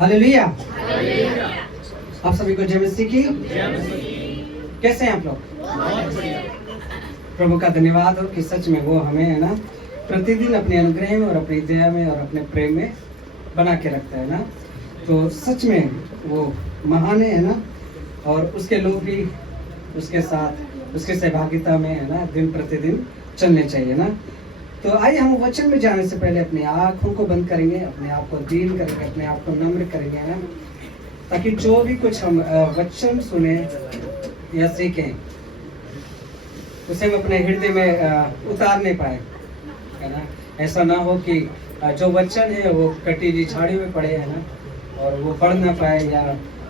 Hallelujah. आप सभी को जय मसीह की। कैसे हैं आप लोग? प्रभु का धन्यवाद हो कि सच में वो हमें है ना प्रतिदिन अपने अनुग्रह में और अपनी दया में और अपने प्रेम में बना के रखता है ना। तो सच में वो महान है ना, और उसके लोग भी उसके साथ उसके सहभागिता में है ना दिन प्रतिदिन चलने चाहिए ना। तो आइए हम वचन में जाने से पहले अपनी आँखों को बंद करेंगे, अपने आप को दीन करेंगे, अपने आप को नम्र करेंगे ना, ताकि जो भी कुछ हम वचन सुने या सीखें उसे हम अपने हृदय में उतारने पाए, है ना। ऐसा ना हो कि जो वचन है वो कटीली झाड़ियों में पड़े है ना, और वो पढ़ ना पाए या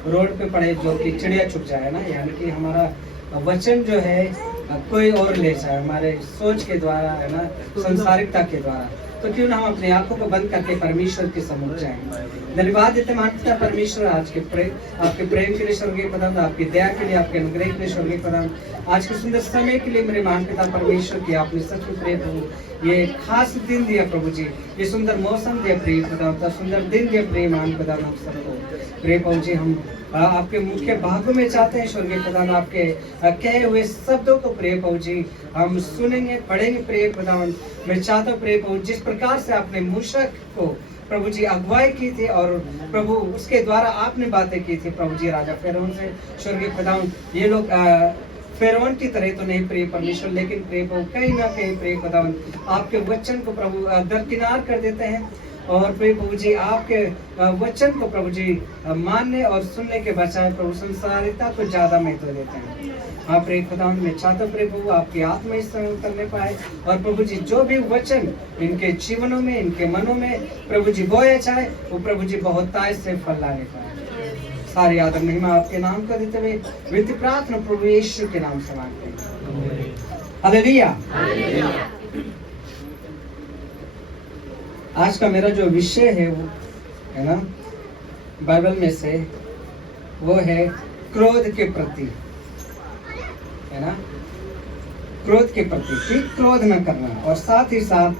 रोड पे पड़े जो कि चिड़िया छुप जाए ना। यानी कि हमारा वचन जो है कोई और ले जाए हमारे सोच के द्वारा, है ना, संसारिकता के द्वारा। तो क्यों ना हम अपनी आंखों को बंद करके परमेश्वर के सम्मुख जाएं। धन्यवाद देते मानता परमेश्वर आज के आपके प्रेम के लिए स्वर्गीय प्रधान, आपकी दया के लिए, आपके अनुग्रह के लिए स्वर्गीय प्रधान, आज के सुंदर समय के लिए मेरे महान पिता परमेश्वर की आपने सच में प्रेम प्रभु ये खास दिन दिया प्रभु जी, ये सुंदर मौसम दिया प्रिय पिता, सुंदर दिन दिया प्रिय महान पिता हम सबको प्रिय प्रभु जी। हम आपके मुख्य भागों में चाहते हैं स्वर्गीय प्रधान, आपके कहे हुए शब्दों को प्रिय प्रभु जी हम सुनेंगे पढ़ेंगे प्रिय प्रधान। मैं चाहता हूँ प्रिय प्रभु जिस प्रकार से आपने मूषक को प्रभु जी अगुवाई की थी और प्रभु उसके द्वारा आपने बातें की थी प्रभु जी राजा फिरौन से स्वर्गीय प्रधान, ये लोग फिरौन की तरह तो नहीं प्रिय परमेश्वर, लेकिन प्रिय प्रभु कहीं ना कहीं प्रिय प्रधान आपके वचन को प्रभु दरकिनार कर देते हैं और प्रिय प्रभु जी आपके वचन को प्रभु जी मानने और सुनने के बजाय प्रभु संसारिकता को ज्यादा महत्व देते हैं। हाँ प्रिय खुदा में चाहता प्रभु प्रभु आपकी आत्मा इस समय उतरने पाए और प्रभु जी जो भी वचन इनके जीवनों में इनके मनों में प्रभु जी बोया जाए वो प्रभु जी बहुतायत से फल लाने पाए। सारी आदर महिमा आपके नाम को देते हुए विनती प्रार्थना प्रभु यीशु के नाम से मांगते हैं, हालेलुया। आज का मेरा जो विषय है वो है ना बाइबल में से वो है क्रोध के प्रति, है ना, क्रोध के प्रति कि क्रोध न करना, और साथ ही साथ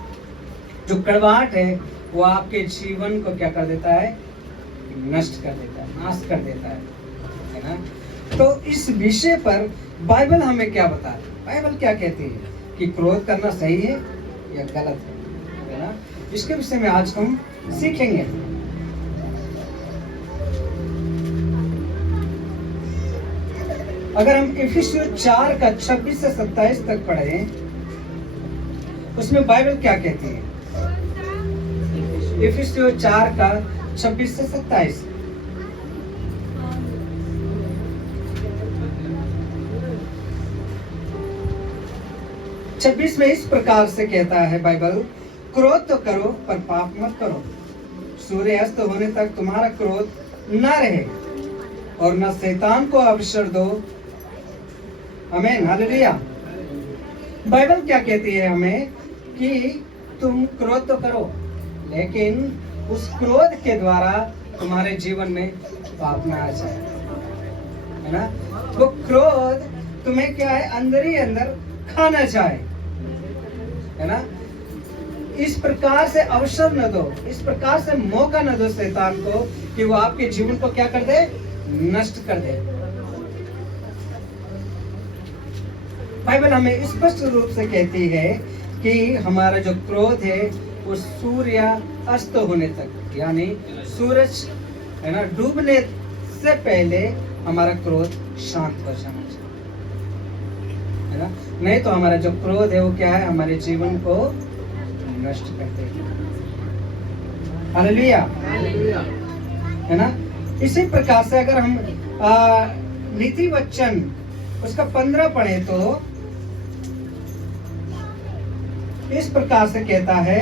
जो कड़वाहट है वो आपके जीवन को क्या कर देता है, नष्ट कर देता है, नाश कर देता है ना। तो इस विषय पर बाइबल हमें क्या बताता है, बाइबल क्या कहती है कि क्रोध करना सही है या गलत है ना। इसके विषय में आज हम सीखेंगे। अगर हम इफिसियों 4 का 26 से 27 तक पढ़ें उसमें बाइबल क्या कहती है। इफिसियों 4 का 26 से 27 26 में इस प्रकार से कहता है बाइबल, क्रोध तो करो पर पाप मत करो, सूर्य अस्त होने तक तुम्हारा क्रोध न रहे और न शैतान को अवसर दो। आमीन, हालेलुया। बाइबल क्या कहती है हमें कि तुम क्रोध तो करो लेकिन उस क्रोध के द्वारा तुम्हारे जीवन में पाप ना आ जाए, है ना। वो क्रोध तुम्हें क्या है, अंदर ही अंदर खाना चाहे, है ना। इस प्रकार से अवसर न दो, इस प्रकार से मौका न दो शैतान को कि वो आपके जीवन को क्या कर दे, नष्ट कर दे। बाइबल हमें स्पष्ट रूप से कहती है कि हमारा जो क्रोध है वो सूर्य अस्त होने तक, यानी सूरज है ना डूबने से पहले हमारा क्रोध शांत हो जाना चाहिए, है ना। नहीं तो हमारा जो क्रोध है वो क्या है, हमारे जीवन को नष्ट करते हैं। हालेलुया, है ना। इसी प्रकार से अगर हम नीति वचन उसका 15 पढ़े तो इस प्रकार से कहता है,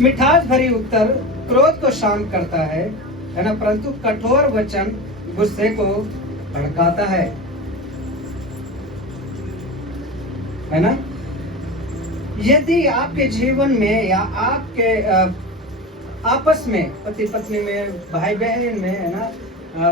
मिठास भरी उत्तर क्रोध को शांत करता है ना, परंतु कठोर वचन गुस्से को भड़काता है ना। यदि आपके जीवन में या आपके आपस में पति पत्नी में भाई बहन में, है ना,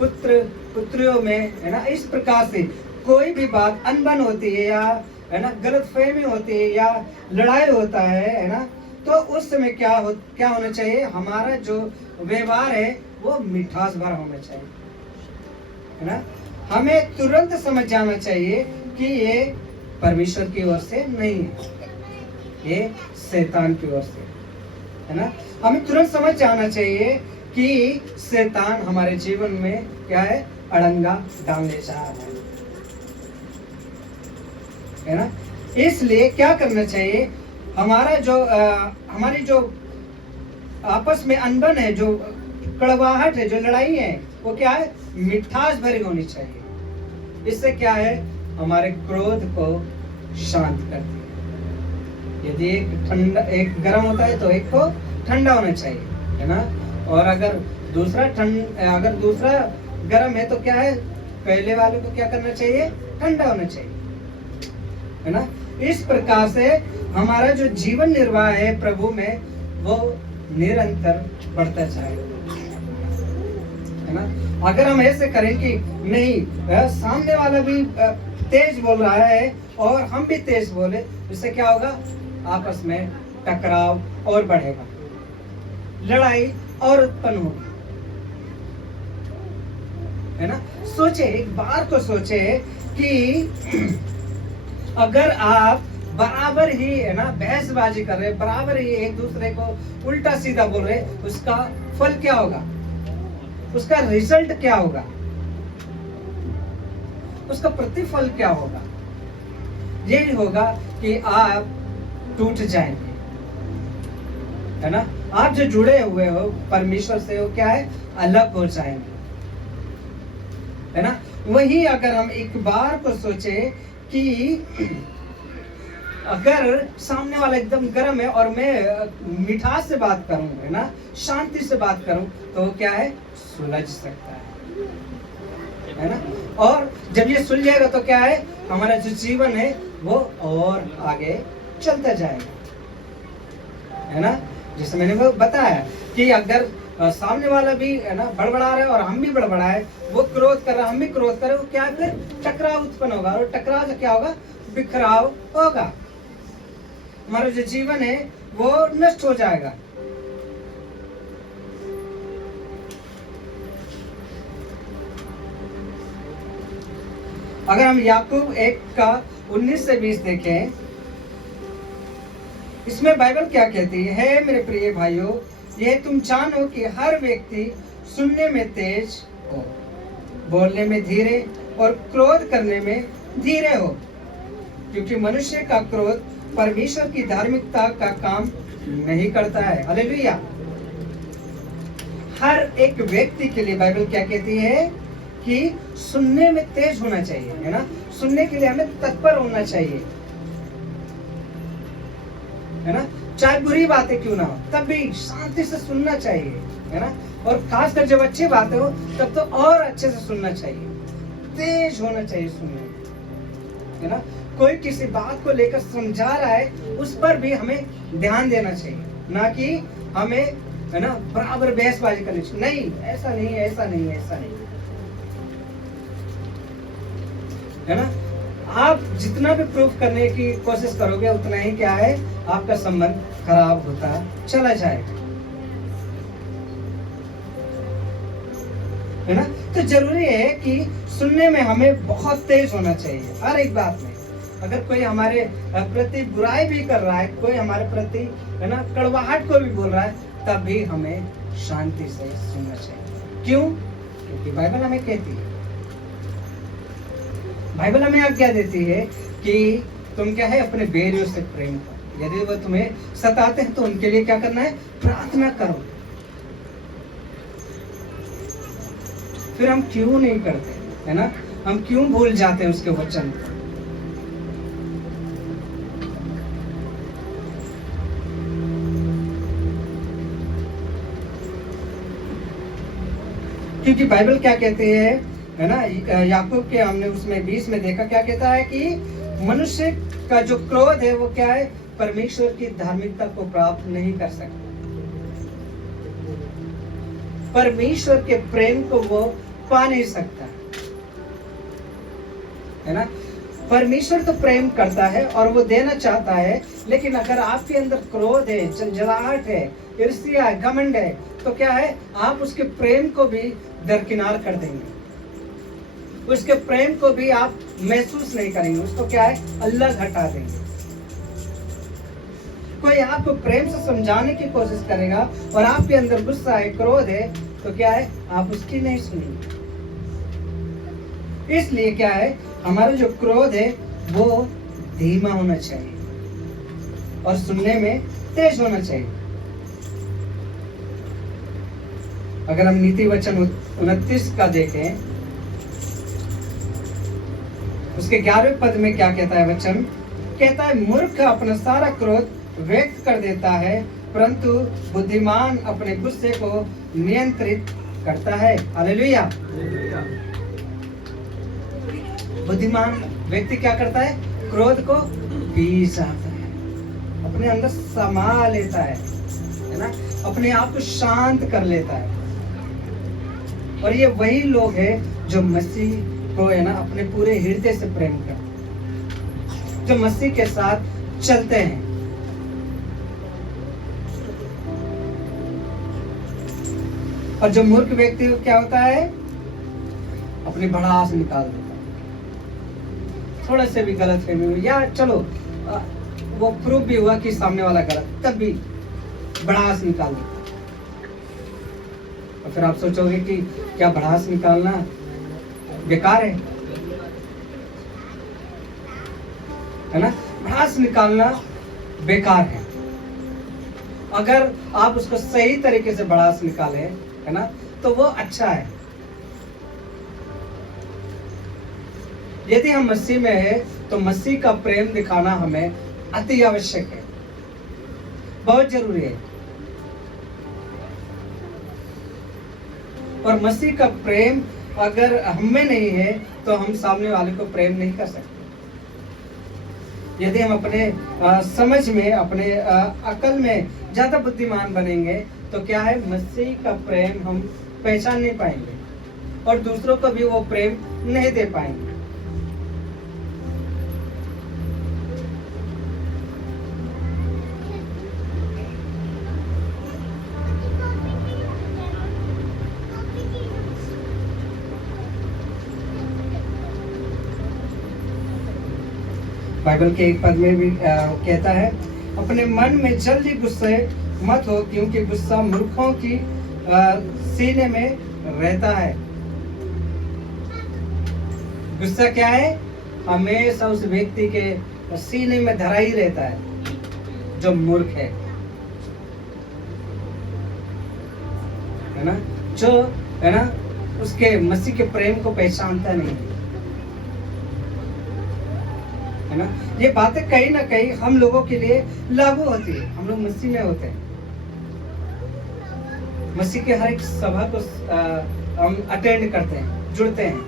पुत्र पुत्रियों में है ना इस प्रकार से कोई भी बात अनबन होती है या है ना गलतफहमी होती है या लड़ाई होता है ना, तो उस समय क्या होना चाहिए, हमारा जो व्यवहार है वो मिठास भरा होना चाहिए, है ना। हमें तुरंत समझ जाना चाहिए कि ये परमेश्वर की ओर से नहीं है, ये शैतान की ओर से, है ना। हमें तुरंत समझ जाना चाहिए कि शैतान हमारे जीवन में क्या है, अड़ंगा डालने जा रहा है ना। इसलिए क्या करना चाहिए, हमारा जो हमारी जो आपस में अनबन है, जो कड़वाहट है, जो लड़ाई है, वो क्या है, मिठास भरी होनी चाहिए। इससे क्या है, हमारे क्रोध को शांत करती है। यदि एक गर्म होता है तो एक को ठंडा होना चाहिए, है ना। और अगर दूसरा गर्म है तो क्या है, पहले वाले को क्या करना चाहिए, ठंडा होना चाहिए, है ना। इस प्रकार से हमारा जो जीवन निर्वाह है प्रभु में वो निरंतर बढ़ता जाएगा, है ना। अगर हम ऐसे करें कि नहीं, सामने वाला भी तेज बोल रहा है और हम भी तेज बोले, इससे क्या होगा, आपस में टकराव और बढ़ेगा, लड़ाई और उत्पन्न होगी, है ना। सोचे, एक बार को सोचे कि अगर आप बराबर ही है ना बहसबाजी कर रहे, बराबर ही एक दूसरे को उल्टा सीधा बोल रहे, उसका फल क्या होगा, उसका रिजल्ट क्या होगा, उसका प्रतिफल क्या होगा, यही होगा कि आप टूट जाएंगे, है ना। आप जो जुड़े हुए हो परमेश्वर से, वो क्या है, अलग हो जाएंगे, है ना। वही अगर हम एक बार को सोचे कि अगर सामने वाला एकदम गर्म है और मैं मिठास से बात करूं, है ना, शांति से बात करूं, तो क्या है, सुलझ सकता है ना। और जब ये सुलझेगा तो क्या है, हमारा जो जीवन है वो और आगे चलता जाएगा, है ना। जैसे मैंने वो बताया कि अगर सामने वाला भी है ना बड़बड़ा रहा है और हम भी बड़बड़ाए, वो क्रोध कर रहा है, हम भी क्रोध कर रहे, वो क्या है, फिर टकराव उत्पन्न होगा, और टकराव से क्या होगा, बिखराव होगा, हमारा जो जीवन है वो नष्ट हो जाएगा। अगर हम याकूब 1:19 से 20 देखें, इसमें बाइबल क्या कहती है, मेरे प्रिय भाइयों, ये तुम जानो कि हर व्यक्ति सुनने में तेज हो, बोलने में धीरे और क्रोध करने में धीरे हो, क्योंकि मनुष्य का क्रोध परमेश्वर की धार्मिकता का काम नहीं करता है। हालेलुया। हर एक व्यक्ति के लिए बाइबल क्या कहती है कि सुनने में तेज होना चाहिए, है ना। सुनने के लिए हमें तत्पर होना चाहिए, है ना। चाहे बुरी बातें क्यों ना हो, तब भी शांति से सुनना चाहिए, है ना। और खासकर जब अच्छी बातें हो तब तो और अच्छे से सुनना चाहिए, तेज होना चाहिए सुनने में, है ना। कोई किसी बात को लेकर समझा रहा है, उस पर भी हमें ध्यान देना चाहिए, ना कि हमें, है ना, बराबर बहसबाजी करनी चाहिए, नहीं ऐसा नहीं है, ऐसा नहीं है, ऐसा नहीं है ना। आप जितना भी प्रूफ करने की कोशिश करोगे उतना ही क्या है, आपका संबंध खराब होता चला जाएगा, है ना। तो जरूरी है कि सुनने में हमें बहुत तेज होना चाहिए हर एक बात में। अगर कोई हमारे प्रति बुराई भी कर रहा है, कोई हमारे प्रति, है ना, कड़वाहट को भी बोल रहा है, तब भी हमें शांति से सुनना चाहिए। क्यों? क्योंकि बाइबल हमें कहती है, बाइबल हमें आज्ञा देती है कि तुम क्या है, अपने बैरियों से प्रेम करो, यदि वो तुम्हें सताते हैं तो उनके लिए क्या करना है, प्रार्थना करो। फिर हम क्यों नहीं करते, है ना, हम क्यों भूल जाते हैं उसके वचन को। क्योंकि बाइबल क्या कहती है ना, याकूब के हमने उसमें 20 में देखा, क्या कहता है कि मनुष्य का जो क्रोध है वो क्या है, परमेश्वर की धार्मिकता को प्राप्त नहीं कर सकता, परमेश्वर के प्रेम को वो पा नहीं सकता, है ना। परमेश्वर तो प्रेम करता है और वो देना चाहता है, लेकिन अगर आपके अंदर क्रोध है, जलाहट है, ईर्ष्या है, घमंड है, तो क्या है, आप उसके प्रेम को भी दरकिनार कर देंगे, उसके प्रेम को भी आप महसूस नहीं करेंगे, उसको क्या है, अलग हटा देंगे। कोई आपको प्रेम से समझाने की कोशिश करेगा और आपके अंदर गुस्सा है, क्रोध है, तो क्या है, आप उसकी नहीं सुनेंगे। इसलिए क्या है, हमारा जो क्रोध है वो धीमा होना चाहिए और सुनने में तेज होना चाहिए। अगर हम नीति वचन 29 का देखें, उसके 11वें पद में क्या कहता है वचन, कहता है, मूर्ख अपना सारा क्रोध व्यक्त कर देता है, परंतु बुद्धिमान अपने गुस्से को नियंत्रित करता है। हालेलुया। बुद्धिमान व्यक्ति क्या करता है, क्रोध को पी जाता है, अपने अंदर समा लेता है ना, अपने आप को शांत कर लेता है। और ये वही लोग हैं जो मसीह को, है ना, अपने पूरे हृदय से प्रेम करते हैं, जो मसीह के साथ चलते हैं। और जो मूर्ख व्यक्ति क्या होता है, अपनी भड़ास निकाल देता है, थोड़ा से भी गलत फहमी हुई या चलो वो प्रूफ भी हुआ कि सामने वाला गलत, तब भी भड़ास निकाल देता। और फिर आप सोचोगे कि क्या भड़ास निकालना बेकार है ना। भड़ास निकालना बेकार है। अगर आप उसको सही तरीके से भड़ास निकाले, है ना, तो वो अच्छा है। यदि हम मसीह में है तो मसीह का प्रेम दिखाना हमें अति आवश्यक है, बहुत जरूरी है। और मसीह का प्रेम अगर हम में नहीं है तो हम सामने वाले को प्रेम नहीं कर सकते। यदि हम अपने समझ में, अपने अकल में ज्यादा बुद्धिमान बनेंगे तो क्या है, मसीह का प्रेम हम पहचान नहीं पाएंगे और दूसरों को भी वो प्रेम नहीं दे पाएंगे। बाइबल के एक पद में भी कहता है, अपने मन में जल्दी गुस्से मत हो, क्योंकि गुस्सा मूर्खों की सीने में रहता है। गुस्सा क्या है, हमेशा उस व्यक्ति के सीने में धरा ही रहता है जो मूर्ख है ना, जो है ना उसके मसीह के प्रेम को पहचानता नहीं है ना। ये बातें कहीं ना कहीं हम लोगों के लिए लागू होती है। हम लोग मसीह में होते हैं, मसीह के हर एक सभा को हम अटेंड करते हैं, जुड़ते हैं,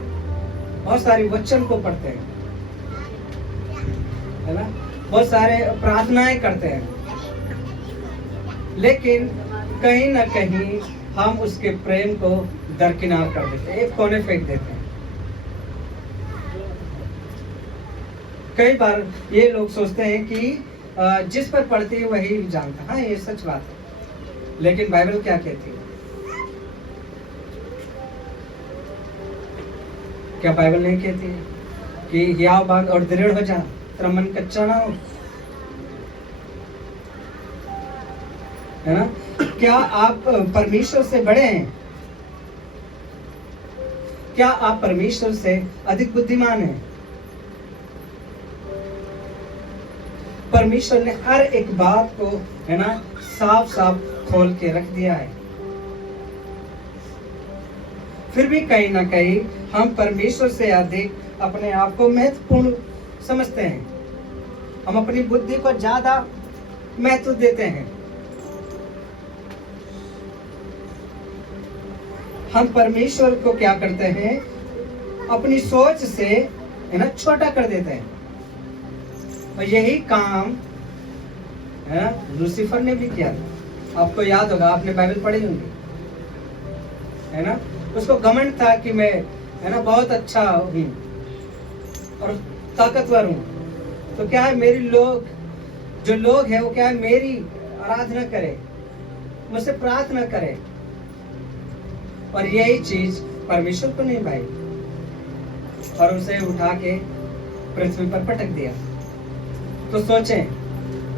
बहुत सारी वचन को पढ़ते हैं, है ना, बहुत सारे प्रार्थनाएं करते हैं, लेकिन कहीं ना कहीं हम उसके प्रेम को दरकिनार कर देते हैं, एक कोने फेंक देते हैं। कई बार ये लोग सोचते हैं कि जिस पर पढ़ती है वही जानता। हाँ, ये सच बात है, लेकिन बाइबल क्या कहती है? क्या बाइबल नहीं कहती है कि हियाव बांध और दृढ़ हो जा, तेरा मन कच्चा ना हो, है ना? क्या आप परमेश्वर से बड़े हैं? क्या आप परमेश्वर से अधिक बुद्धिमान हैं? परमेश्वर ने हर एक बात को, है ना, साफ साफ खोल के रख दिया है। फिर भी कहीं ना कहीं हम परमेश्वर से अधिक अपने आप को महत्वपूर्ण समझते हैं। हम अपनी बुद्धि को ज्यादा महत्व देते हैं। हम परमेश्वर को क्या करते हैं, अपनी सोच से, है ना, छोटा कर देते हैं। और यही काम, है ना, लूसीफर ने भी किया। आपको याद होगा, आपने बाइबल पढ़ी होंगी, है ना, उसको घमंड था कि मैं है ना बहुत अच्छा हूँ और ताकतवर हूँ। तो क्या है, मेरी लोग जो लोग हैं वो क्या है, मेरी आराधना करे, मुझसे प्रार्थना करे, और यही चीज परमेश्वर को नहीं भाई, और उसे उठा के पृथ्वी पर पटक दिया। तो सोचें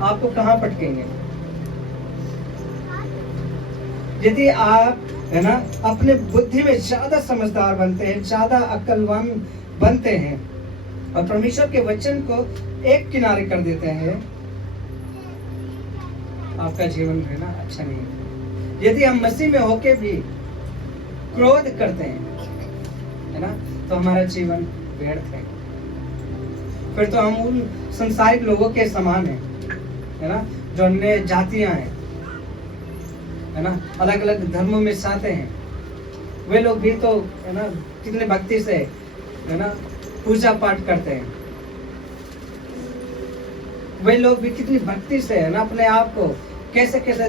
आपको कहां पटकेंगे? यदि आप है ना अपने बुद्धि में ज्यादा समझदार बनते हैं, ज्यादा अक्लवान बनते हैं और परमेश्वर के वचन को एक किनारे कर देते हैं, आपका जीवन है ना अच्छा नहीं है। यदि हम मसीह में होके भी क्रोध करते हैं है ना, तो हमारा जीवन व्यर्थ है। फिर तो हम उन संसारिक लोगों के समान हैं, है ना, जो अन्य जातियां हैं, है ना, अलग अलग धर्मों में साथे हैं। वे लोग भी तो है ना कितने भक्ति से है ना पूजा पाठ करते हैं। वे लोग भी कितनी भक्ति से है ना अपने आप को कैसे कैसे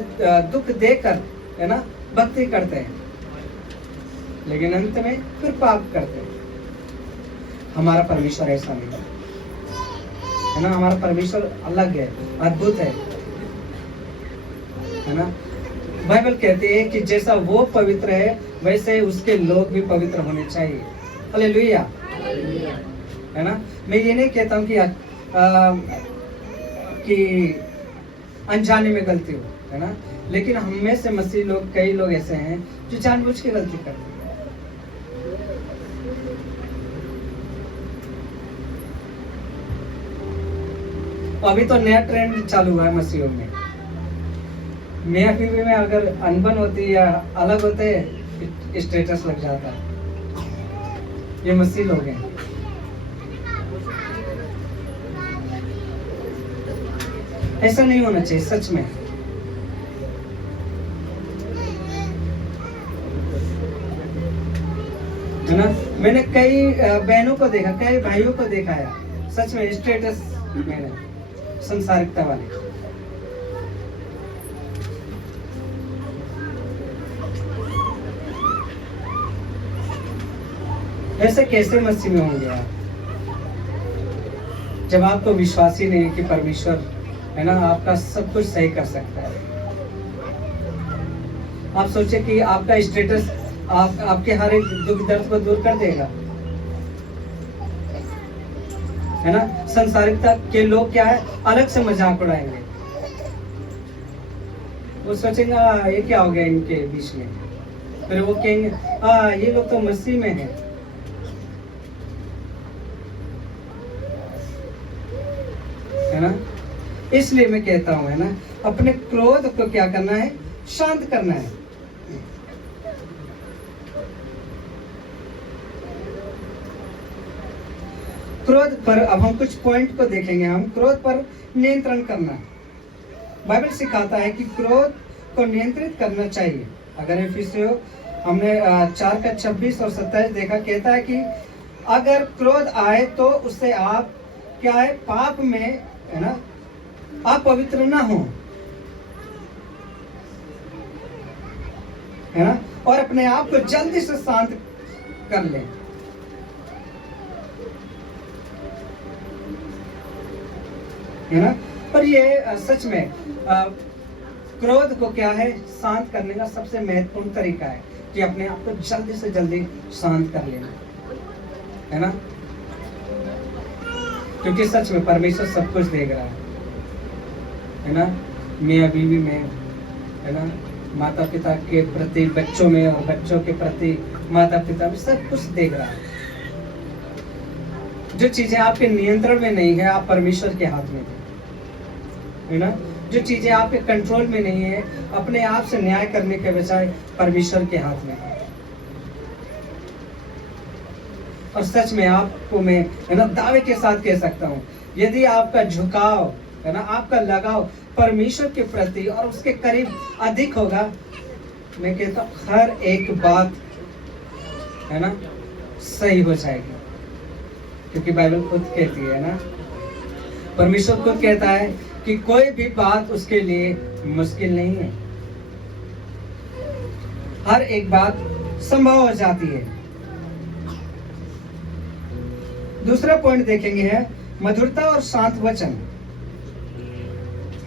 दुख देकर है ना भक्ति करते हैं, लेकिन अंत में फिर पाप करते हैं। हमारा परमेश्वर ऐसा नहीं है ना, हमारा परमेश्वर अलग है, अद्भुत है ना। बाइबल कहती है कि जैसा वो पवित्र है वैसे उसके लोग भी पवित्र होने चाहिए। हालेलुया, है ना। मैं ये नहीं कहता हूँ कि अनजाने में गलती हो, है ना, लेकिन हम में से मसीह लोग, कई लोग ऐसे हैं जो जानबूझ के गलती करते हैं। अभी तो नया ट्रेंड चालू हुआ है मसीहों में। मियां बीवी में अगर अनबन होती या अलग होते स्टेटस लग जाता है। ये मसीह लोग हैं। ऐसा नहीं होना चाहिए सच में, है ना। मैंने कई बहनों को देखा, कई भाइयों को देखा है सच में स्टेटस में संसारिकता वाले। ऐसे कैसे मसीह में होंगे आप, जब आपको विश्वास ही नहीं है कि परमेश्वर है ना आपका सब कुछ सही कर सकता है। आप सोचे कि आपका स्टेटस आपके हर एक दुख दर्द को दूर कर देगा, है ना। संसारिकता के लोग क्या है, अलग से मजाक उड़ाएंगे। वो सोचेंगे ये क्या हो गया इनके बीच में, फिर वो कहेंगे ये लोग तो मसीह में है। है ना, इसलिए मैं कहता हूं है ना, अपने क्रोध को क्या करना है, शांत करना है। क्रोध पर अब हम कुछ पॉइंट को देखेंगे। हम क्रोध पर नियंत्रण करना, बाइबल सिखाता है कि क्रोध को नियंत्रित करना चाहिए। अगर एफिसियों हमने 4:26 और 27 देखा, कहता है कि अगर क्रोध आए तो उससे आप क्या है, पाप में है ना आप पवित्र ना हो, है ना, और अपने आप को जल्दी से शांत कर ले। है ना, पर ये सच में क्रोध को क्या है, शांत करने का सबसे महत्वपूर्ण तरीका है कि अपने आप को जल्दी से जल्दी शांत कर लेना, है ना, क्योंकि सच में परमेश्वर सब कुछ देख रहा है ना। मियां बीवी में, है ना, माता पिता के प्रति बच्चों में, और बच्चों के प्रति माता पिता में, सब कुछ देख रहा है। जो चीजें आपके नियंत्रण में नहीं है, आप परमेश्वर के हाथ में है ना। जो चीजें आपके कंट्रोल में नहीं है, अपने आप से न्याय करने के बजाय परमेश्वर के हाथ में है। और सच में आपको मैं है ना दावे के साथ कह सकता हूँ, यदि आपका झुकाव है ना, आपका लगाव परमेश्वर के प्रति और उसके करीब अधिक होगा, मैं कहता हूँ हर एक बात है ना सही हो जाएगी। क्योंकि बाइबल खुद कहती है ना, परमेश्वर खुद कहता है कि कोई भी बात उसके लिए मुश्किल नहीं है। हर एक बात संभव हो जाती है। दूसरा पॉइंट देखेंगे है मधुरता और शांत वचन।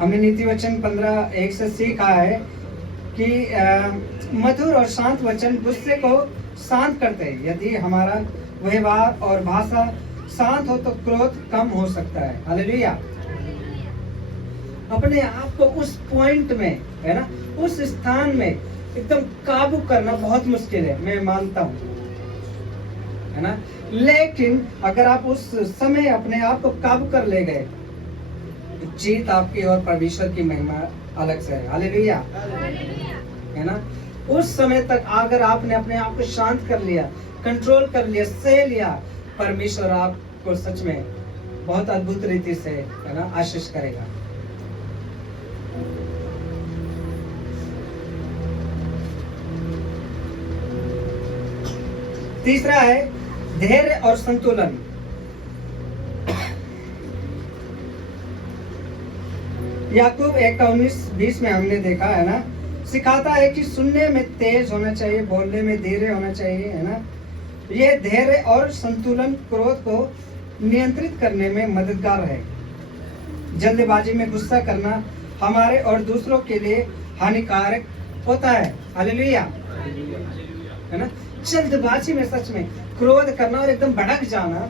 हमने नीति वचन 15:1 से सीखा है कि मधुर और शांत वचन गुस्से को शांत करते हैं। यदि हमारा व्यवहार और भाषा शांत हो तो क्रोध कम हो सकता है। हालेलुया। अपने आप को उस पॉइंट में, है ना, उस स्थान में एकदम काबू करना बहुत मुश्किल है, मैं मानता हूं, है ना। लेकिन अगर आप उस समय अपने आप को काबू कर ले गए, जीत आपकी और परमेश्वर की महिमा अलग से है। हालेलुया, है ना। उस समय तक अगर आपने अपने आप को शांत कर लिया, कंट्रोल कर लिया, सह लिया, परमेश्वर आपको सच में बहुत अद्भुत रीति से, है ना, आशीष करेगा। तीसरा है धैर्य और संतुलन। याकूब 1:19-20 में हमने देखा, है ना, सिखाता है कि सुनने में तेज होना चाहिए, बोलने में धीरे होना चाहिए, है ना। ये धैर्य और संतुलन क्रोध को नियंत्रित करने में मददगार है। जल्दबाजी में गुस्सा करना हमारे और दूसरों के लिए हानिकारक होता है। हालेलुया, है ना। जल्दबाजी में सच में क्रोध करना और एकदम भड़क जाना,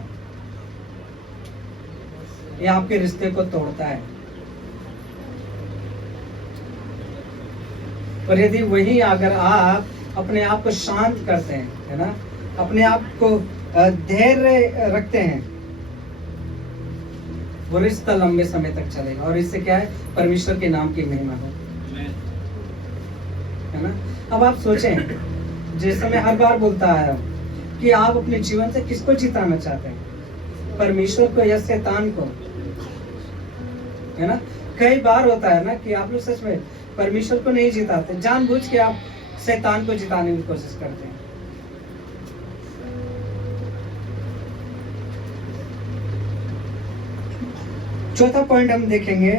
ये आपके रिश्ते को तोड़ता है। और यदि वही अगर आप अपने आप को शांत करते हैं, है ना, अपने आप को धैर्य रखते हैं, वो रिश्ता लंबे समय तक चलेगा। और इससे क्या है, परमेश्वर के नाम की महिमा हो, है ना। अब आप सोचें, जैसे मैं हर बार बोलता आया हूं कि आप अपने जीवन से किसको जिताना चाहते हैं, परमेश्वर को या शैतान को, है ना। कई बार होता है ना कि आप लोग सच में परमेश्वर को नहीं जिताते, जानबूझ के आप शैतान को जिताने की कोशिश करते हैं। चौथा पॉइंट हम देखेंगे,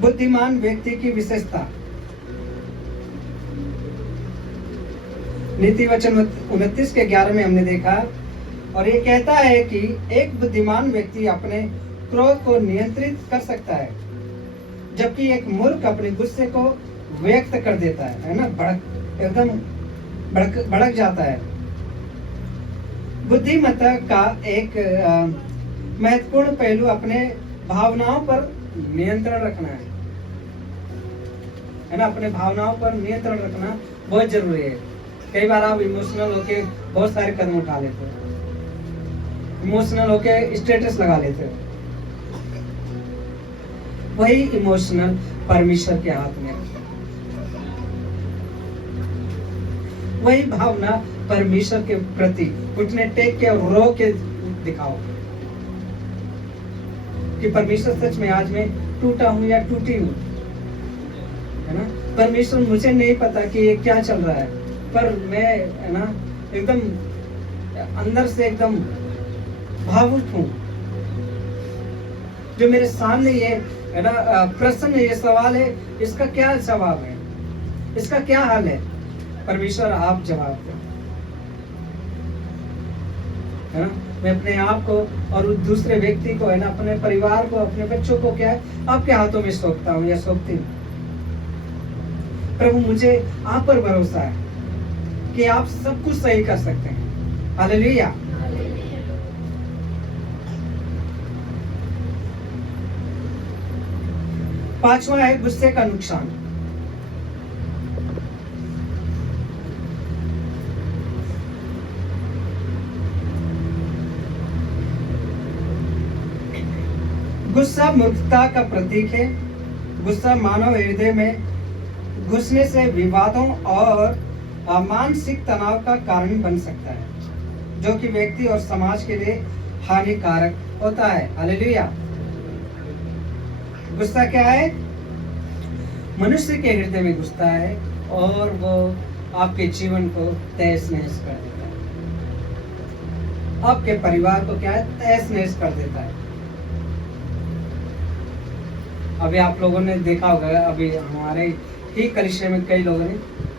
बुद्धिमान व्यक्ति की विशेषता। नीति वचन 29:11 में हमने देखा, और ये कहता है कि एक बुद्धिमान व्यक्ति अपने क्रोध को नियंत्रित कर सकता है, जबकि एक मूर्ख अपने गुस्से को व्यक्त कर देता है ना, एकदम भड़क जाता है। बुद्धिमत्ता का एक महत्वपूर्ण पहलू अपने भावनाओं पर नियंत्रण रखना है ना। अपने भावनाओं पर नियंत्रण रखना बहुत जरूरी है। कई बार आप इमोशनल होके बहुत सारे कदम उठा लेते हो, इमोशनल होके स्टेटस लगा लेते हो। वही इमोशनल परमेश्वर के हाथ में, वही भावना परमेश्वर के प्रति घुटने टेक के और रो के दिखाओ कि परमेश्वर सच में आज मैं टूटा हूं या टूटी हूं, है ना। परमेश्वर, मुझे नहीं पता कि ये क्या चल रहा है, पर मैं, है ना, एकदम अंदर से एकदम भावुक हूं। जो मेरे सामने ये, है ना, प्रश्न है, ये सवाल है, इसका क्या जवाब है, इसका क्या हाल है, परमेश्वर आप जवाब दो, है ना। मैं अपने आप को और उस दूसरे व्यक्ति को, है ना, अपने परिवार को, अपने बच्चों को क्या है, आपके हाथों में सौंपता हूं या सौंपती हूं। प्रभु, मुझे आप पर भरोसा है कि आप सब कुछ सही कर सकते हैं। हालेलुया। पांचवा है गुस्से का नुकसान। गुस्सा मूर्खता का प्रतीक है। गुस्सा मानव हृदय में घुसने से विवादों और मानसिक तनाव का कारण बन सकता है, जो कि व्यक्ति और समाज के लिए हानिकारक होता है। हालेलुया। गुस्सा क्या है? मनुष्य के हृदय में घुसता है और वो आपके जीवन को तहस नहस कर देता है, आपके परिवार को क्या है, तहस नहस कर देता है। अभी आप लोगों ने देखा होगा, अभी हमारे ही कलिसिया में कई लोगों ने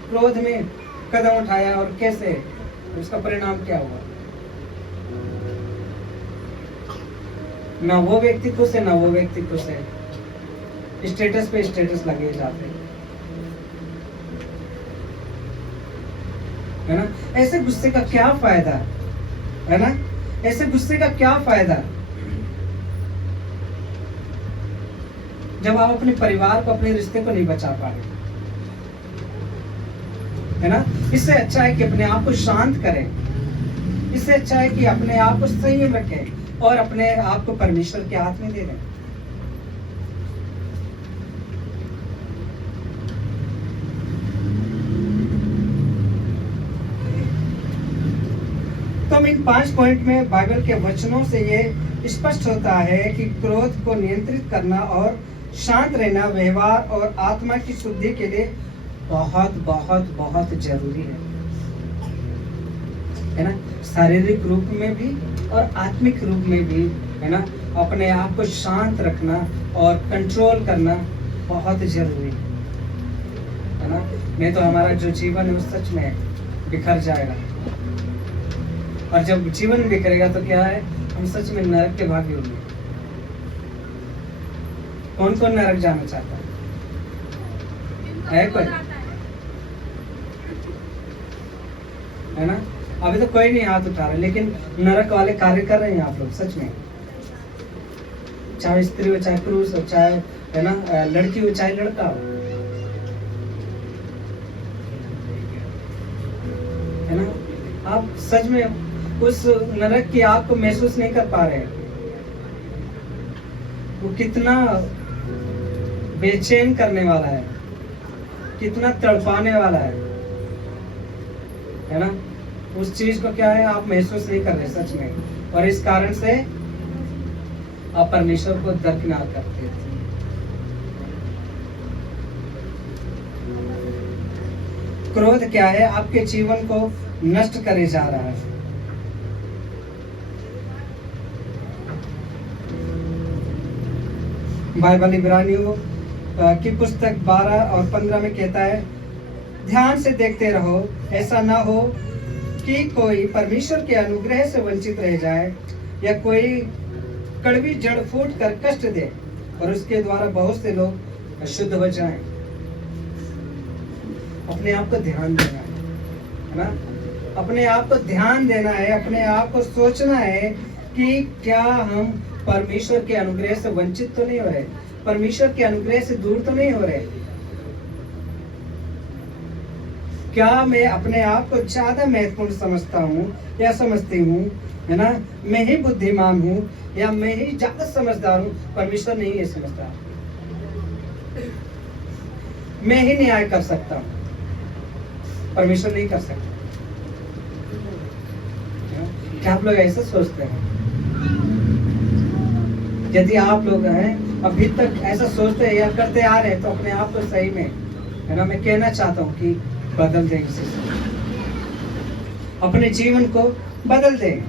क्रोध में कदम उठाया और कैसे उसका परिणाम क्या हुआ? ना वो व्यक्ति खुश है, ना वो व्यक्ति खुश है। स्टेटस पे स्टेटस लगे जाते हैं, है ना? ऐसे गुस्से का क्या फायदा, है ना? ऐसे गुस्से का क्या फायदा जब आप अपने परिवार को, अपने रिश्ते को नहीं बचा पा रहे, है ना? इससे अच्छा है कि अपने आप को शांत करें, इससे अच्छा है कि अपने आप को संयम रखें और अपने आप को परमेश्वर के हाथ में दे दें। तो इन 5 पॉइंट में बाइबल के वचनों से ये स्पष्ट होता है कि क्रोध को नियंत्रित करना और शांत रहना व्यवहार और आत्मा की शुद्धि के लिए बहुत बहुत बहुत जरूरी है ना? शारीरिक रूप में भी और आत्मिक रूप में भी, है ना? अपने आप को शांत रखना और कंट्रोल करना बहुत जरूरी है ना? नहीं तो हमारा जो जीवन है वो सच में बिखर जाएगा, और जब जीवन बिखरेगा तो क्या है, हम सच में नरक के भागी होंगे। कौन कौन नरक जाना चाहता है कोई, है ना? अभी तो कोई नहीं हाथ उठा रहा, लेकिन नरक वाले कार्य कर रहे हैं आप लोग सच में, चाहे स्त्री हो, चाहे पुरुष हो, चाहे, है ना, लड़की हो, चाहे लड़का हो, है ना? आप सच में उस नरक की आग को महसूस नहीं कर पा रहे। वो कितना बेचैन करने वाला है, कितना तड़पाने वाला है ना? उस चीज को क्या है, आप महसूस नहीं कर रहे सच में, और इस कारण से आप परमेश्वर को दरकिनार करते हैं। क्रोध क्या है, आपके जीवन को नष्ट करे जा रहा है। बाइबल इब्रानियों की पुस्तक 12 और 15 में कहता है, ध्यान से देखते रहो, ऐसा ना हो कि कोई परमेश्वर के अनुग्रह से वंचित रह जाए या कोई कड़वी जड़ फूट कर कष्ट दे और उसके द्वारा बहुत से लोग अशुद्ध हो जाएं। अपने आप को ध्यान देना है ना? अपने आप को ध्यान देना है, अपने आप को सोचना है कि क्या हम परमेश्वर के अनुग्रह से वंचित तो नहीं हो रहे, परमेश्वर के अनुग्रह से दूर तो नहीं हो रहे। क्या मैं अपने आप को ज्यादा महत्वपूर्ण समझता हूँ या समझती हूँ, है ना? मैं ही बुद्धिमान हूँ या मैं ही ज्यादा समझदार हूँ? परमेश्वर नहीं है समझदार, मैं ही न्याय कर सकता हूँ, परमेश्वर नहीं कर सकता। क्या आप लोग ऐसा सोचते हैं? यदि आप लोग हैं अभी तक ऐसा सोचते हैं या करते आ रहे हैं, तो अपने आप को सही में, है ना, मैं कहना चाहता हूँ कि बदल दें, अपने जीवन को बदल दें।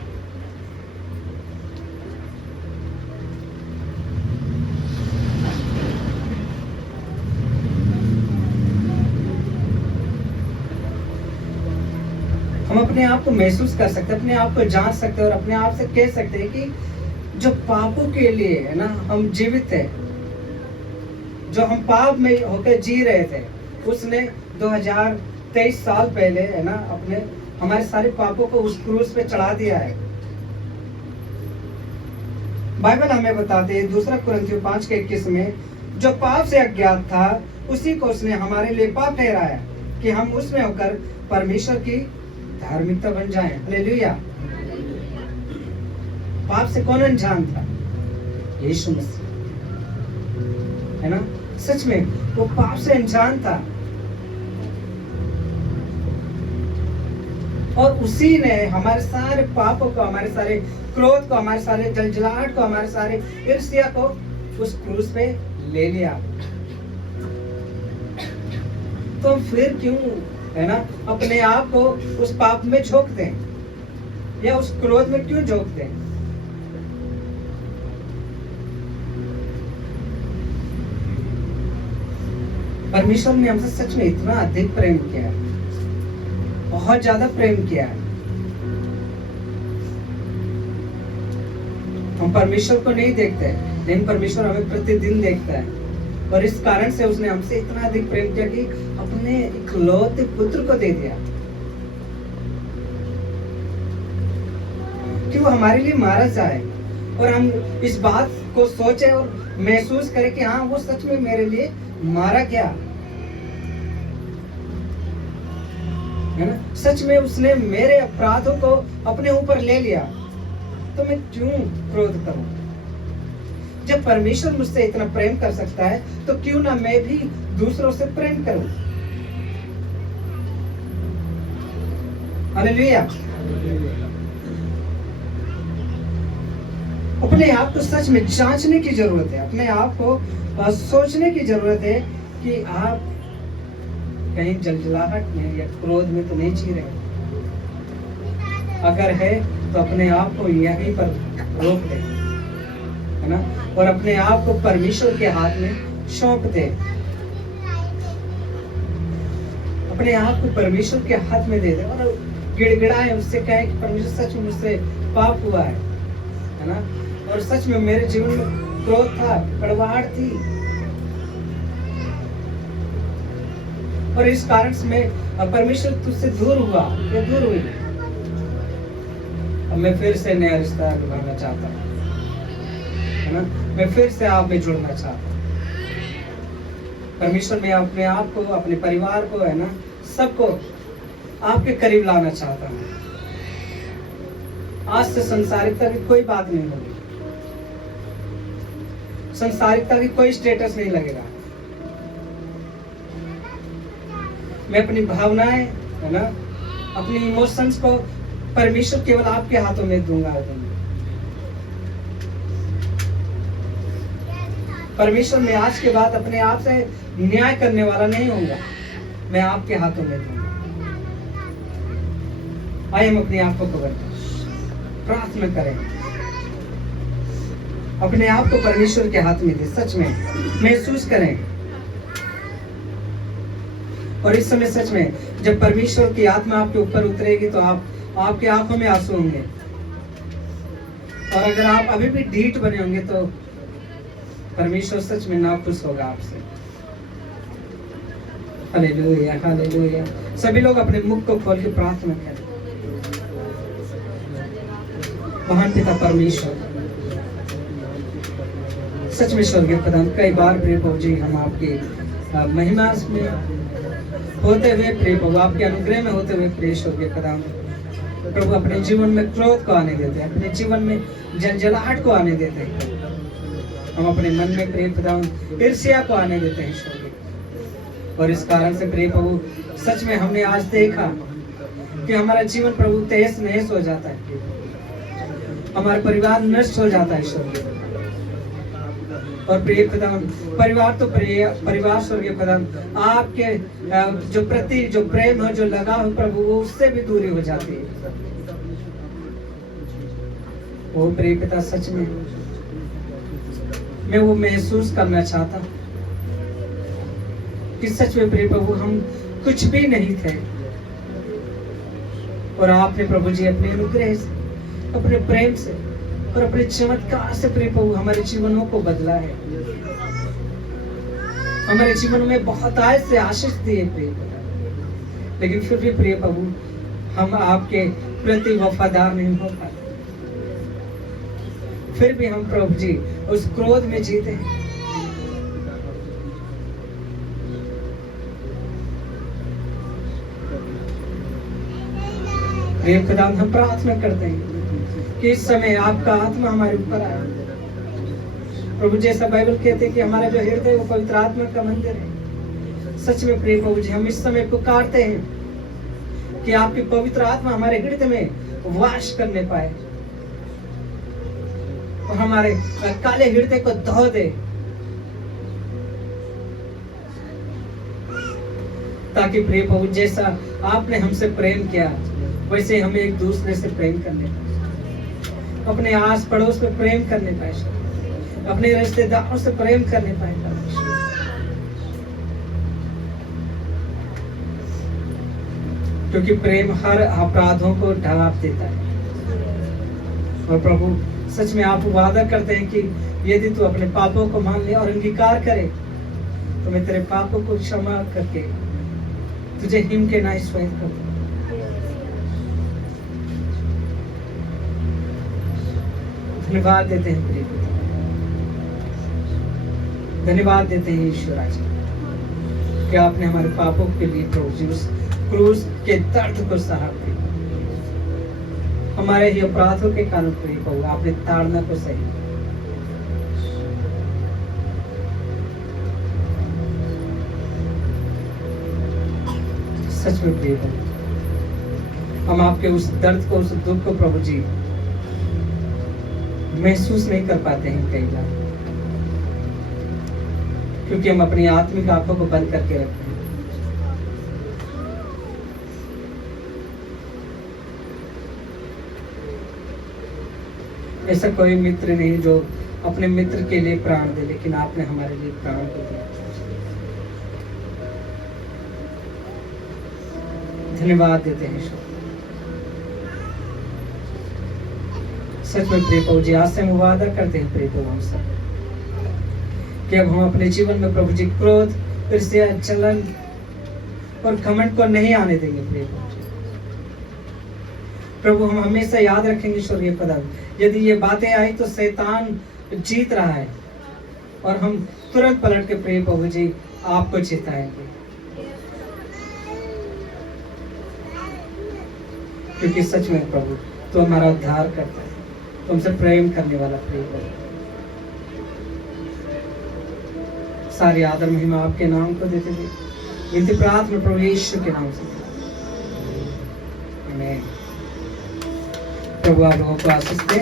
हम अपने आप को महसूस कर सकते हैं, अपने आप को जांच सकते हैं और अपने आप से कह सकते हैं कि जो पापों के लिए, है ना, हम जीवित थे, जो हम पाप में होकर जी रहे थे, उसने 2023 साल पहले, है ना, अपने हमारे सारे पापों को उस क्रूस पे चढ़ा दिया है। बाइबल हमें बताते हैं 2 कुरिन्थियों 5:21 में, जो पाप से अज्ञात था उसी को उसने हमारे लिए पाप ठहराया कि हम उसमें होकर परमेश्वर की धार्मिकता बन जाएं। हालेलुया। पाप से कौन अनजान था? यीशु मसीह, है ना? सच में वो पाप से अनजान था, और उसी ने हमारे सारे पापों को, हमारे सारे क्रोध को, हमारे सारे जलजलाहट को, हमारे सारे ईर्ष्या को उस क्रूस पे ले लिया। तो फिर क्यों, है ना, अपने आप को उस पाप में झोंक दें या उस क्रोध में क्यों झोंक दें? परमेश्वर ने हमसे सच में इतना अधिक प्रेम किया है, बहुत ज्यादा प्रेम किया है, हम परमेश्वर को नहीं देखते, लेकिन परमेश्वर हमें प्रतिदिन देखता है। और इस कारण से उसने हमसे इतना अधिक प्रेम किया कि अपने इकलौते पुत्र को दे दिया कि वो हमारे लिए मारा जाए, और हम इस बात को सोचे और महसूस करें कि हाँ, वो सच में मेरे लिए मारा गया है ना। सच में उसने मेरे अपराधों को अपने ऊपर ले लिया, तो मैं क्यों क्रोध करूं? जब परमेश्वर मुझसे इतना प्रेम कर सकता है, तो क्यों ना मैं भी दूसरों से प्रेम करूं। हालेलुया। अपने आप को सच में जांचने की जरूरत है, अपने आप को सोचने की जरूरत है कि आप कहीं जलजलाहट में या क्रोध में तो नहीं जी रहे। अगर है तो अपने आप को यहीं पर रोक दे, है ना, और अपने आप को परमेश्वर के हाथ में सौंप दे। अपने आप को परमेश्वर के हाथ में दे दे और गिड़गिड़ाए, उससे कहे कि परमेश्वर सच में मुझसे पाप हुआ है ना, और सच में मेरे जीवन में क्रोध था, कड़वाहट थी, और इस कारण से मैं परमेश्वर तुझसे दूर हुआ या दूर हुई। अब मैं फिर से नया रिश्ता निभाना चाहता हूँ, है ना, मैं फिर से आप में जुड़ना चाहता हूँ। परमेश्वर में अपने आप को, अपने परिवार को, है ना, सबको आपके करीब लाना चाहता हूँ। आज से संसारिकता की कोई बात नहीं होगी, संसारिकता की कोई स्टेटस नहीं लगेगा। मैं अपनी भावनाएं, है ना, अपनी इमोशंस को परमेश्वर केवल आपके हाथों में दूंगा। परमेश्वर मैं आज के बाद अपने आप से न्याय करने वाला नहीं होऊंगा, मैं आपके हाथों में दूंगा। आइए हम अपने आप को कवर करें, प्रार्थना करें, अपने आप को परमेश्वर के हाथ में दे, सच में महसूस करें। और इस समय सच में जब परमेश्वर की आत्मा आपके ऊपर उतरेगी तो आपके आंखों में आंसू होंगे, और अगर आप अभी भी ढीठ बने होंगे तो परमेश्वर सच में नाखुश होगा आपसे। Hallelujah, hallelujah. सभी लोग अपने मुख को खोल के प्रार्थना करें। महान पिता परमेश्वर, सच में स्वर्गीय पिता, कई बार प्रभु जी हम आपकी महिमा में होते हुए, प्रभु आपके अनुग्रह में होते हुए, प्रिय स्वर्गीय पिता, प्रभु अपने जीवन में क्रोध को आने देते हैं, अपने जीवन में जलजलाहट को आने देते हैं, हम अपने मन में प्रिय पिता ईर्ष्या को आने देते हैं स्वर्गीय। और इस कारण से प्रिय प्रभु सच में हमने आज देखा कि हमारा जीवन प्रभु तहस नहस हो जाता है, हमारा परिवार नष्ट हो जाता है स्वर्गीय। और प्रिय पिता, परिवार तो परिवार स्वर्गीय पिता, आपके जो प्रति जो प्रेम है, जो लगाव है प्रभु, वो उससे भी दूरी हो जाती है। वो प्रिय पिता सच में मैं वो महसूस करना चाहता हूँ कि सच में प्रिय प्रभु हम कुछ भी नहीं थे, और आपने प्रभु जी अपने अनुग्रह से, अपने प्रेम से और अपने चमत्कार से प्रिय प्रभु हमारे जीवनों को बदला है, हमारे जीवन में बहुत आय से आशीष दिए प्रिय प्रभु। लेकिन फिर भी प्रिय प्रभु हम आपके प्रति वफादार नहीं हो पाते, फिर भी हम प्रभु जी उस क्रोध में जीते हैं। प्रिय खुदा, हम प्रार्थना करते हैं कि इस समय आपका आत्मा हमारे ऊपर आए प्रभु। जैसा बाइबल कहते हैं कि हमारा जो हृदय वो पवित्र आत्मा का मंदिर है। सच में प्रिय प्रभु जी हम इस समय पुकारते हैं कि आपकी पवित्र आत्मा हमारे हृदय में वास करने पाए और हमारे काले हृदय को धो दे, ताकि प्रिय प्रभु जैसा आपने हमसे प्रेम किया वैसे हमें एक दूसरे से प्रेम करने पाए, अपने आस पड़ोस में प्रेम करने पाए, अपने रिश्तेदारों से प्रेम करने पाए। क्योंकि प्रेम हर अपराधों को ढांप देता है। और प्रभु सच में आप वादा करते हैं कि यदि तू अपने पापों को मान ले और अंगीकार करे तो मैं तेरे पापों को क्षमा करके तुझे हिम के नाई श्वेत कर दूं। धन्यवाद देते हैं प्रिय पिता, धन्यवाद देते हैं ईश्वर आज कि आपने हमारे पापों के लिए प्रभु जी उस क्रूस के दर्द को सहा। हमारे ही अपराधों के कारण प्रभु आपने ताड़ना को सही। सच में प्रिय प्रभु, हम आपके उस दर्द को, उस दुख को प्रभु जी महसूस नहीं कर पाते हैं कई बार, क्योंकि हम अपनी आत्मिक आंखों को बंद करके रखते हैं। ऐसा कोई मित्र नहीं जो अपने मित्र के लिए प्राण दे, लेकिन आपने हमारे लिए प्राण को दिया। धन्यवाद देते हैं ईश्वर। सच में प्रिय प्रभु जी, आज से हम वादा करते हैं प्रिय प्रभु हमसे कि अब हम अपने जीवन में प्रभु जी क्रोध, ईर्ष्या, जलन और घमंड को नहीं आने देंगे प्रिय प्रभु जी। प्रभु हम हमेशा याद रखेंगे ईश्वर ये पद, यदि ये बातें आई तो शैतान जीत रहा है और हम तुरंत पलट के प्रिय प्रभु जी आपको जिताएंगे, क्योंकि सच में प्रभु तो हमारा उद्धार करता है, तुमसे प्रेम करने वाला प्रिय प्रभु। सारी आदर महिमा आपके नाम को देते हुए विनती प्रार्थना प्रभु यीशु के नाम से, आमीन। प्रभु आप लोगों को आशीष दे।